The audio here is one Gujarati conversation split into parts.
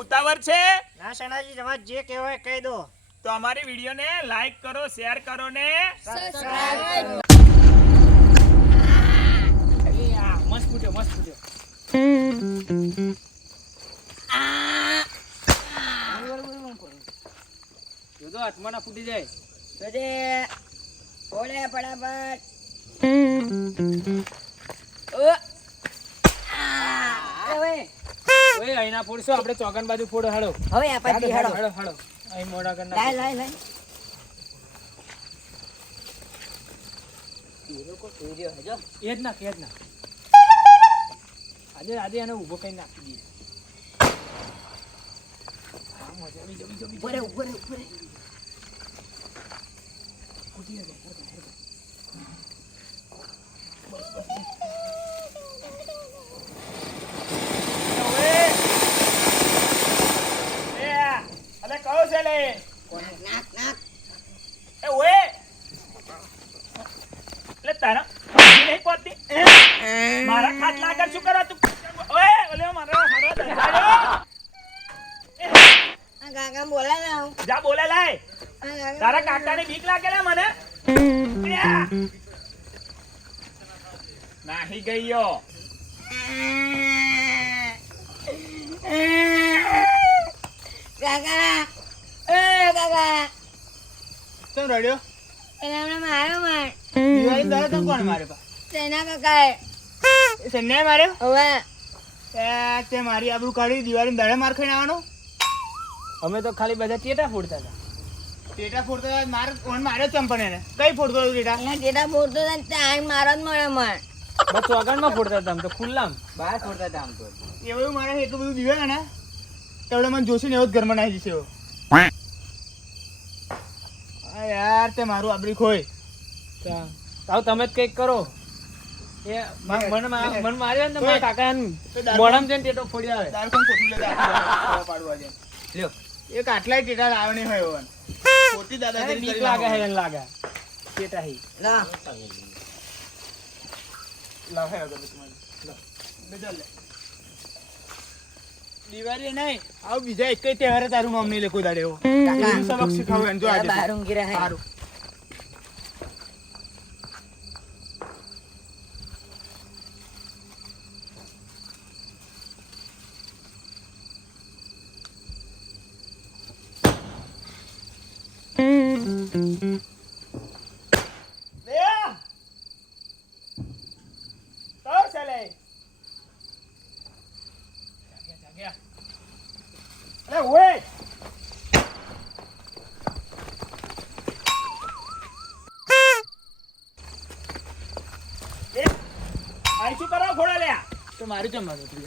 ઉતાવળ છે? ના સણાજી તમારે જે કહેવાય કહી દો. તો અમારી વિડીયોને લાઈક કરો શેર કરો ને મસ્ત ફૂટ્યો મસ્ત ફૂટ્યો હાથમાં ના ફૂટી જાય ઓલે ફટાફટ ઓ આ, હવે ઓય અહીંના ફોડશો આપણે ચોગન બાજુ ફોડો હાડો. હવે આ પછી હાડો હેડો હાડો. હાડો અહીં મોડા કરના લાય લાય લાય. કો એ જ જ આજે આજે એને ઊભો કઈ નાખી જમી, જમી, ફૂટી જાય, હેડો, હેડો. એ, અલે કહો છે લે નાક નાક એ ઓએ એટલે તારા સમજી નહીં પડતી એ? મારા ખાટલા આગળ શું કરો તું ઓએ ઓલે મારો હારો ધંધાયો. આ કાકા બોલા ના જા બોલે લાય આ કાકા તારા બીક લાગે મને નાહી ગયો કાકા એ કાકા કેમ રડ્યો એને હમણાં માર્યો માર દિવાળી દાડે કોણ મારે. પા તેના કાકાએ એ સન્યાય માર્યો? હવે તે મારી આબરૂ કાઢી દિવાળી દડે માર ખાઈને આવવાનો. અમે તો ખાલી બધા ટેટા ફોડતા હતા. ટેટા ફોડતા હતા માર ઓન માર્યો ચંપન એને. કઈ ફોડતો હતો ટેટા? એને જેટા બોલતો હતા ને ત્યાં મારા જ મળે માર. બસ ચોકનમાં ફોડતા હતા આમ તો ખુલ્લામ. બહાર ફોડતા હતા આમ તો. એવું મારે એટલું બધું દીવે ને તેવડે મને જોશી ને એવો જ ઘરમાં નાખી જશે એવો. યાર તે મારું આબરી ખોય. આવ તમે જ કંઈક કરો. એક આટલાય ટેટા લાવે હોય એવો ખોટી અરે બીક લાગે હે લાગે. ટેટા હી. લા લાવ હે અગરબત્તી મારી. લાવ. લે. દિવાળી નહીં આવું બીજા એક તહેવારે તારું મમ્મી લેખું દાડે એવો. કાકા સબક શીખાવું જો આજે. તો. બહાર સારું. અરે ઓએ એ, શું કરો ઘોડા લ્યા? તો મારું જમવાનું હતું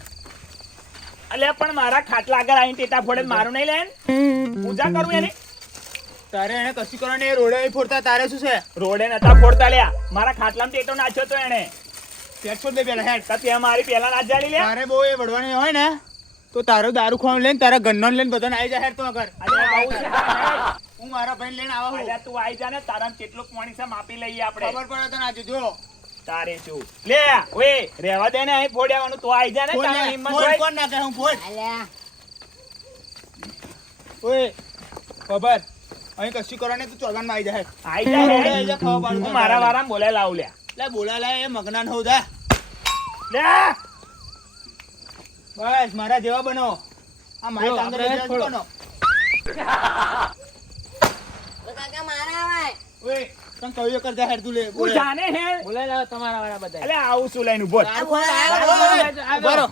અલ્યા પણ મારા ખાટલા આગળ આવીને ટેટા ફોડે મારું નહીં લેન? પૂજા કરું એને? તારે એને કશી કરવાની એ રોડે ફોડતા તારે શું છે? રોડે નતા ફોડતા લ્યા. મારા ખાટલામાં ટેટો નાખ્યો તો એને પેટ છોડ દે પેલા હેડ. તો મારી પેલા ના જાળી લે તારે બહુ એ વડવાની હોય ને? તો તારો દારૂ ખાવાનું લઈને તારા ગન્નો લઈને બધાને આવી જાય તો છે. હું મારા ભાઈ લઈને આવા હું તું આવી જા ને તારા કેટલું પાણી છે માપી લઈએ આપણે. ખબર પડે તને આજે જો. તારે શું? લે ઓએ રેવા દે ને અહીં ફોડ્યાવાનું તું આવી જા ને તારા હિંમત હોય કોણ નાખે હું ફોડ. અલ્યા. ઓય ખબર. અહીં કશું કરવાની તું ચોગાનમાં આવી જાય. આવી જાય મારા વારા બોલાય લાવ લ્યા લે બોલા લે એ મગનાન હોઉં જા. લે. બસ મારા જેવા બનો. આ મારા તાંદરે. બનો. કાકા મારા આવે. ઓય તને કહ્યું કર જા હેડ તું લે બોલે. જાને હે? બોલે લાવો તમારા વાળા બધા એટલે આવું શું લઈને બોલ ખાવાનું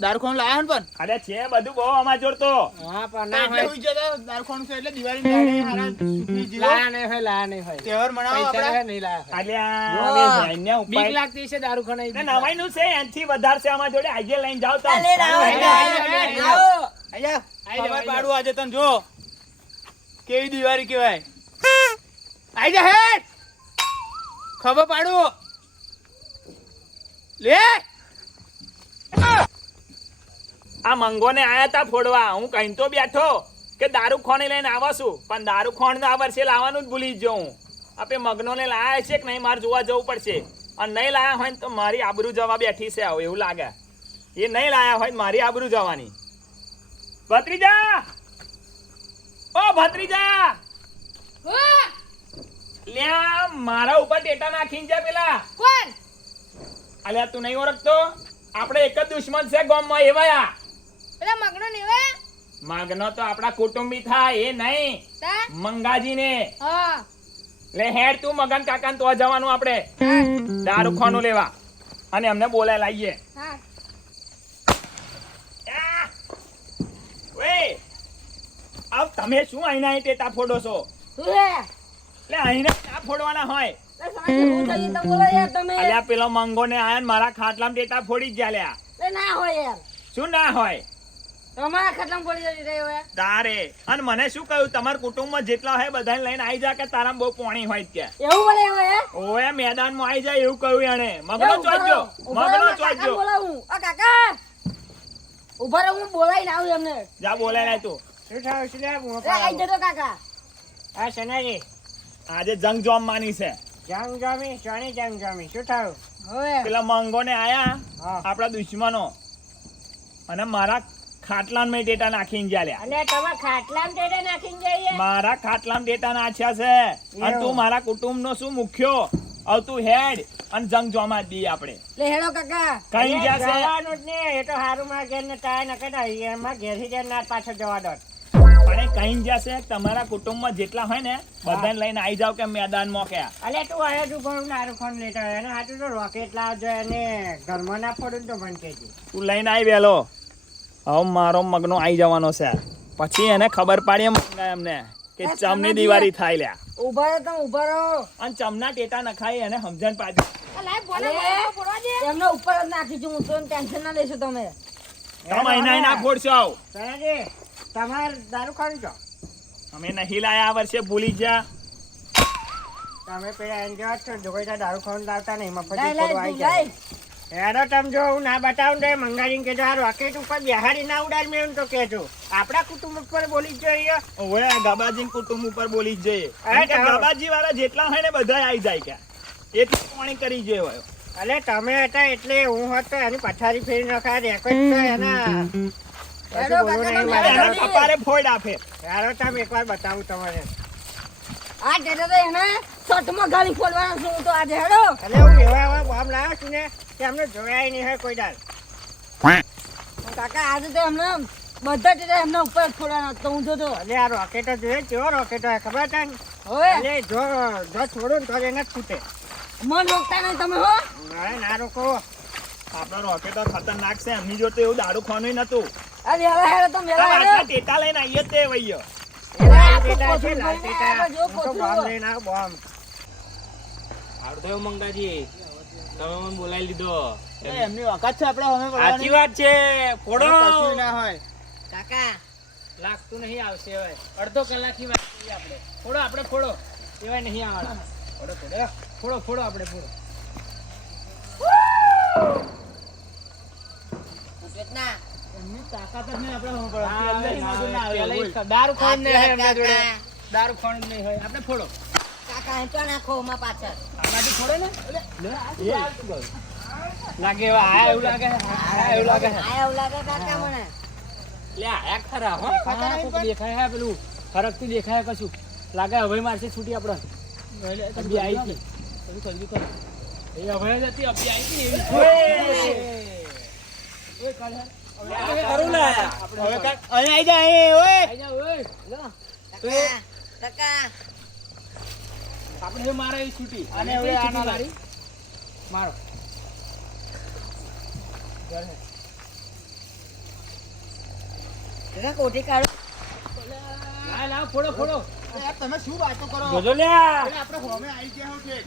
બોલે, લાયા પણ? અરે છે બધું બહુ અમાર જોડતો હા પણ ના હોય. હુઈ જતા દારૂખોન છે એટલે દિવાળી. લાયા નહીં હોય લાયા નહીં હોય. તહેવાર મનાવો આપણે. નહીં લાયા. અલ્યા જો. બીક લાગતી છે દારૂખોન ખાને નવાઈ નું છે એનથી વધાર છે અમાર જોડે. આજે લઈને જાવ તો. અલે રાવ આઈ. આવો પાડું આજે તને જો. કેવી દિવાળી કહેવાય. આઈ જા હેડ ખબર પાડું. લે! આ મંગોને આયા તા ફોડવા. હું કહીને તો બેઠો કે દારૂ ખોણી લઈને આવા છું પણ દારૂ ખોણ આ વર્ષે લાવવાનું જ ભૂલી જ હું આપણે મગનોને લાયા છે કે નહીં મારે જોવા જવું પડશે. અને નહીં લાયા હોય ને તો મારી આબરૂ જવા બેઠી છે આવું એવું લાગે. એ નહીં લાયા હોય મારી આબરૂ જવાની. ભત્રીજા! ઓ ભત્રીજા! લ્યા મારા ઉપર ટેટા નાખીને જા પેલા. કોણ? અલ્યા તું નહીં ઓળખતો? આપણે એક જ દુશ્મન છે ગોમમાં એવાયા પેલા મગનો નેવે મગનો તો આપણા કુટુંબી થાય એ નહીં. મંગાજી ને હા. લે હેડ તું મગન કાકા તો જવાનું આપણે. દારૂ ખાનું લેવા. અને અમને બોલાય લાવીએ. હા. આવ તમે શું અહીંના અહીં ટેટા ફોડો છો? એટલે અહીંના ના ફોડવાના હોય? અલ્યા પેલો મંગો ને આયા ને મારા ખાટલામાં ટેટા ફોડી જ ગયા લ્યા. ના હોય યાર. શું ના હોય? તમારા ખતમ પડી જતી રહ્યો હે તારે. અને મને શું કહ્યું? તમારા કુટુંબમાં જેટલા હોય બધાને લઈને આવી જા કે તારામાં બહુ પોણી હોય જ એવું બોલે હવે? હે મેદાનમાં આવી જાય એવું કહ્યું એને મગનો ચોજ્યો મગનો ચોજ્યો આ કાકા! ઊભા રહો હું બોલાઈને આવું એમને. જા બોલે લે તું. શું થયું છે લે મોં આઈ જતો કાકા. હા સનાજી આજે જંગ જોમ માની છે. જંગ જોમી ચોણી જંગ જોમી શું થયું? હવે. પેલા મંગો ને આયા આપડા આપણા દુશ્મનો. અને મારા ખાટલામાં મેં ડેટા નાખીને ગયા અને તમે ખાટલામાં ડેટા નાખીને જઈએ મારા ખાટલામાં ડેટા નાખ્યા છે. અને તું મારા કુટુંબનો શું મુખ્યો? હવે તું હેડ અને જંગ જોમાં દી આપણે. લે હેડો કાકા. કઈ જ્યાં છે? જવાનું જ એ તો હારું માં ઘેર ને તાય ન કહેતા એમાં ઘેર ના પાછો જવા દો. પણ કઈ જશે તમારા કુટુંબમાં જેટલા હોય ને બધાને લઈને આવી જાવ કે મેદાનમાં કે અલે તું આયો તું ઘણું નારું ફોન લેતો હોય. એને હાથું તો રોકેટ લાવજો અને ઘરમાં ના ફોડું ને તો મને કહેજે. તું લઈને આવી વેલો હવે મારો મગનો આવી જવાનો છે. પછી એને ખબર પાડીએ મંગાય એમને કે ચમની દિવાળી થાય લ્યા. ઊભા રહો તમે ઊભા રહો. અને ચમના ટેટા નખાય એને સમજણ પાડી. એમને ઉપર જ નાખી છું હું તો ટેન્શન ના લેશો તમે. તમે ફોડશો આવ. તમારે દારૂ ખાવું છો? અમે નહીં લાયા આ વર્ષે ભૂલી ગયા તમે પેલા એમ છો જોગોઈતા દારૂ ખાવાનું લાવતા નહીં મફત આવી જાય. હેડો તમે જો હું ના બતાવું તો મંગાવીને કહેજો આ રોકેટ ઉપર બિહારી ના ઉડાડ મેં તો કહેજો. આપણા કુટુંબ ઉપર બોલી જ જોઈએ. ઓવે આ ગાબાજી કુટુંબ ઉપર બોલી જ જોઈએ. ગાબાજી વાળા જેટલા હોય ને બધા આવી જાય કે એટલું પાણી કરી જોઈએ હોય. અલે તમે હતા એટલે હું હોત તો એની પથારી ફેરી નખા રેકોર્ડ તો એના. એના ફોડ આપે. હેડો તમે એકવાર બતાવું તમારે આ ટેટા તો એને છું તો આજે હેડો. એટલે હું એવા એવા બોમ્બ લાવ્યો છું ને કે અમને જોયા નહીં હોય કોઈ દાલ કાકા આજે તો એમને બધા ટેટા એમના ઉપર જ તો હું જોતો. એટલે આ રોકેટો જોઈએ કેવો રોકેટો હોય ખબર છે હવે એટલે જો જો છોડું ને તો એને જ છૂટે મન રોકતા નહીં તમે હો. ના રોકો. આપણા રોકેટો ખતરનાક છે એમની જોડે એવું દારૂ ખાવાનું નતું આ વેલા હેડો તમે હેડો. ટેટા લઈને આવીએ તે વૈયો. એ લાલ આ તો ટેટા છે કોથળું લાલ ભરીને ટેટા આવ્યા, જો હું તો કોથળું. લઈને આવ્યો બોમ્બ સારું થયું મંગાજી. તમે મને બોલાવી લીધો. એમની વખત છે આપણે અમે સાચી વાત છે. ફોડો. ના હોય. કાકા. લાગતું નહીં આવશે હવે. અડધો કલાકની વાત કરીએ આપણે. ફોડો આપણે ફોડો. એવાય નહીં આવવાના. ફોડો ફોડો. ફોડો ફોડો આપણે ફોડો. તાકાત જ નહીં આપણે દારૂ નહીં હોય એમના જોડે. દારૂ ખાવાનું નહીં હોય. આપણે ફોડો. કાકા તો નાખો માં પાછળ. આ ફોડો ને? લાગે એવા આયા એવું લાગે એવું લાગે. આ એવું લાગે કાકા મને. લે આયા ખરા હો. દેખાય હે પેલું. ફરકથી દેખાય કશું. લાગે હવે મારશે છૂટી આપણે. અભી આવી હતી. કરો. એ હવે જ હતી અભી આવી હતી એવી. આપણે મારે છૂટી અને ફોડો ફોડો તમે શું વાતો કરો આપણે આવી ગયા એક.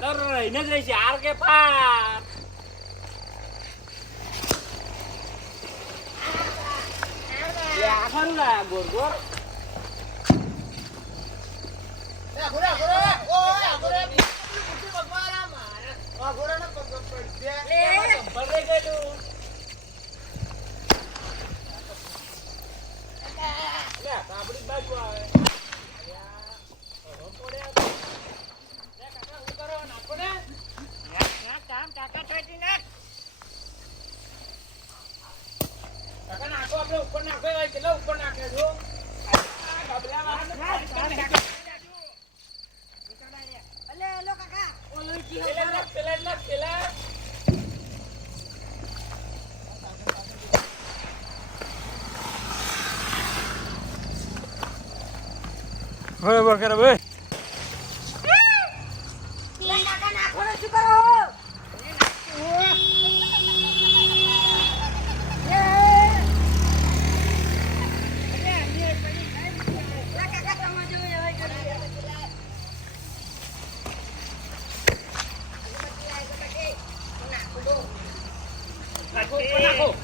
તો રહીને જ રહીશ આર કે પાર લે, આ ખરું લા, ગોર ગોર ચંપલ લઈ ગયેલું. લે, આ તો આપણી જ બાજુ આવે લે, કાકા, શું કરો? નાખો ને. કાકા, નાખો, આપણે ઉપર નાખો. એ કેટલા ઉપર નાખે છો? આ ગબલામાં અલે લો કાકા ઓલો જી પેલા નાખ, પેલા નાખ, પેલા. બરોબર કરે ભાઈ લે કાકા નાખો ને શું કરો નાખો, ઉપર નાખો.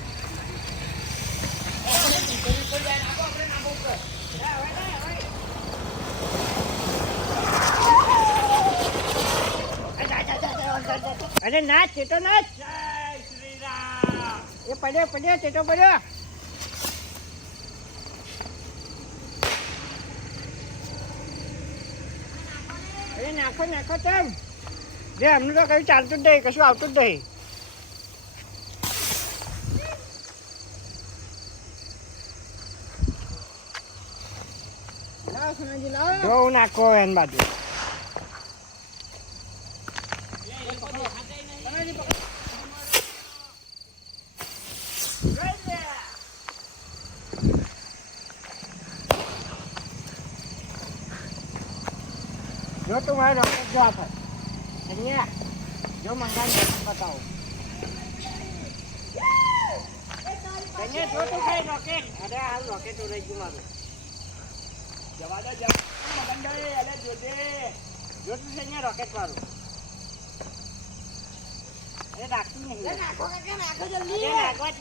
અરે નાચ ચેટો નાચ જય શ્રી રામ. એ પડ્યો પડ્યો ચેટો પડ્યો અરે નાખો નાખો તેમ જે એમનું તો કયું ચાલતું જ નહીં કશું આવતું જ નહીં જો હું નાખો એન બાજુ મારે રોકેટ જો આપે અહીંયા જો મંગાવી બતાવો. અહીંયા જો તું ખાઈ રોકેટ. અરે હાલ રોકેટ ઉડાઈ ગયું મારું. જવા દે જવા મગનભાઈ અલે જોજે જો તું છે અહીંયા રોકેટ મારું અરે રાખતું નહીં. નાખો નાખો અરે જલ્દી. નાખવા જ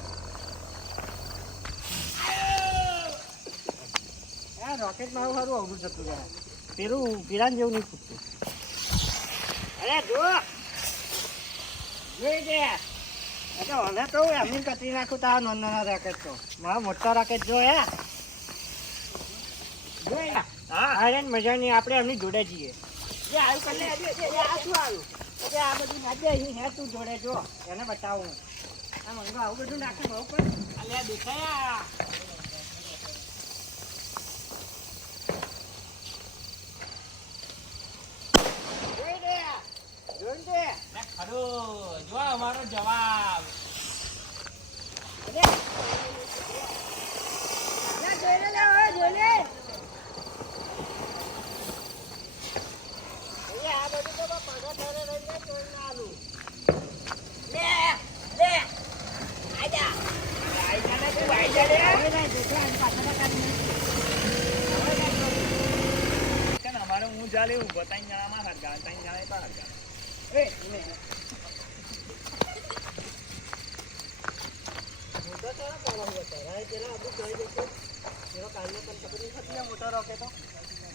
આ રોકેટ મારું સારું અવરું જતું રહે. પેલું પીરાન જેવું નહીં ફૂટતું અરે જો. જોઈ દે. એટલે હવે તો એમની કતરી નાખું તો નાના રાકેટ તો. મારા મોટા રાકેટ જો હે. હા. અરે મજા નહીં આપણે એમની જોડે જઈએ. જે આવ્યું કરી આ શું આવ્યું એટલે આ બધું નાખે હે તું જોડે જો. એને બતાવું આ મંગો આવું બધું નાખે બહુ પણ. અલ્યા દેખાયા. ખરો ને તે ને ખરો જો અમારો જવાબ હું જા લેવું ત્રણ જણામાં હરગા ત્રણ જણા તો હરગા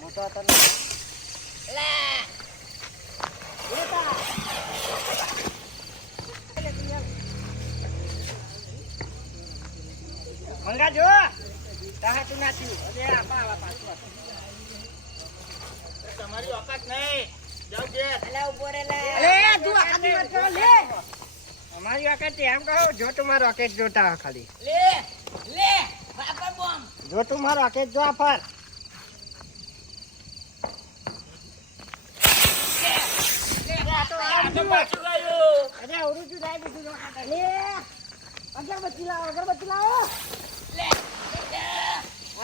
મોટો હતો. મંગા જો તાહા તું નાચ્યું અરે આપા આવા પાછું તમારી ઓકાત નહીં જાઓ ઘેર. અલા ઊભો રે લે અરે તું આખા દિવસ કરો લે. અમારી વખત એમ કહો જો તું રોકેટ જોતા ખાલી. લે લે બાપા બોમ જો તું મારો રોકેટ જો આ પર આ તો પાછું ગયું. અરે અવરું જુ જાય બીજું રોકેટ લે. અગરબત્તી લાવો અગરબત્તી લાવો. લે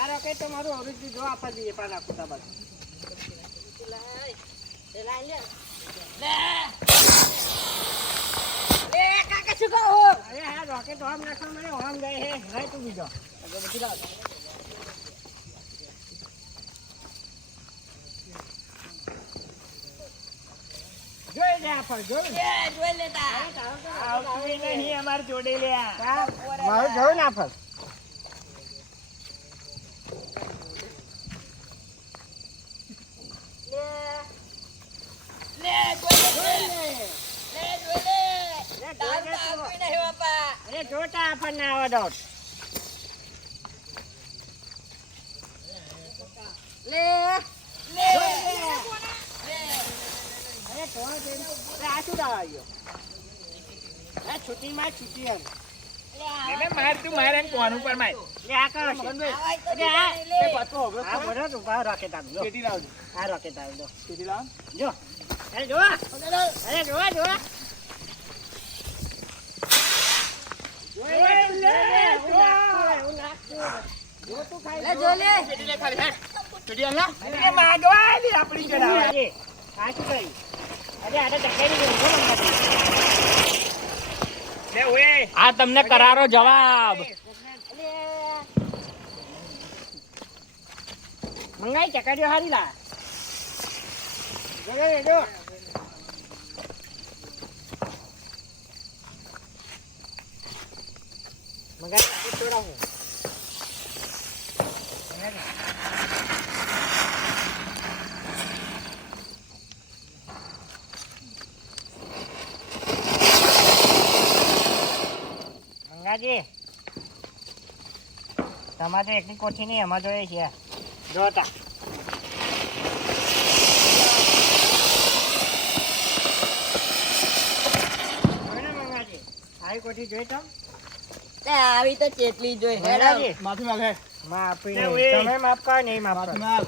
આ રોકેટ તો મારું અવરું જોવા જો આપવા જઈએ પાના આખું તા બાજુ. જોઈ લે આ જોઈ લે. લેતા નહીં અમારે જોડે લે મારું જોયું ના પર લે જોઈ લે લે જોઈ લે લે, તાર જોઈ લે તો તું. આપી નહીં બાપા અરે જોતા દો લે. લે. અરે તો આ શું દાવા આવ્યો? આ છૂટીમાં છૂટી એમ. એને માર તું મારે ને કોણ ઉપર માર. લે આ કરો છે. આવાય તો અરે આ. લે. આ બરો તું ભાવ રોકેટ આપજો પેટી લાવજો. આ રોકેટ આપજો પેટી લાવ. જો. અરે જો. અરે જો જો લે જો લે પેટી લે ખાલી હેડ પેટી આલ ના એ માગવા આલી આપણી જોડે આ તમને કરારો જવાબ. મંગાઈ ચકાડ્યો હારી લા. જો જો જો મંગાઈ છોડા હું તમારે એકની કોઠી નહીં એમાં જોઈએ છે. જોતા આવી કોઠી જોઈ તો. લે આવી તો ચેટલી જોઈ હેડાજી માફી માંગે. માફી. તમે માફ કરો નહીં માફ માફી માંગ.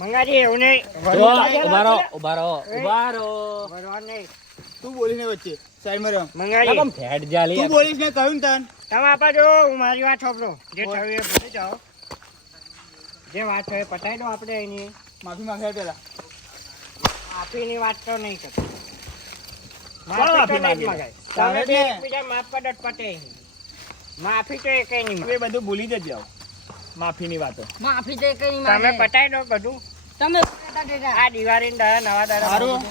મંગાજી એવું નહીં. ઉભારો ઉભારો ઉભારો ઊભા રહો ઊભા રહો. ભરવાનું નહીં. તું બોલીને વચ્ચે સાઈડમાં રહો. મંગાજી. કેમ ફેટ જાલી તું બોલીશ ને કહ્યું ને તન. તમે આપા જો હું મારી વાત છોપરો જે થયું એ ભૂલી જાઓ. જે વાત હોય પટાઈ દો આપણે એની. માફી માંગે પેલા. માફીની વાત તો નહીં કરતો. માફી તો નહીં જ માંગે? તમે બે એકબીજા માફ કરો તો પતે નહીં. માફી તો કઈ નહીં એ બધું ભૂલી જજો. માફીની વાતો. માફી તો કઈ તમે પટાઈ પતાવી દો બધું. તમે. આ દિવાળી દયા નવા દાડા સારું.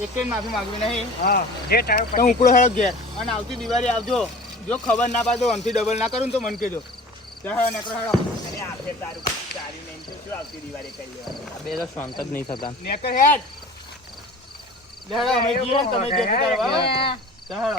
એક માફી માંગવી નહીં. હા. જે થાય તો ઉકળો ઉપડો ઘેર. અને આવતી દિવાળી આવજો. જો ખબર ના પાડો આમથી ડબલ ના કરું ને તો મને કહેજો. ત્યાં હેડો હેડો. અરે આપણે તારું તારી નહીં તો શું આવતી દિવાળી કરી લેવાની? આ બે તો શાંત જ નહીં થતા. નેકર હેડ. લે અમે જઈએ તમે જે કરવા ચાલો.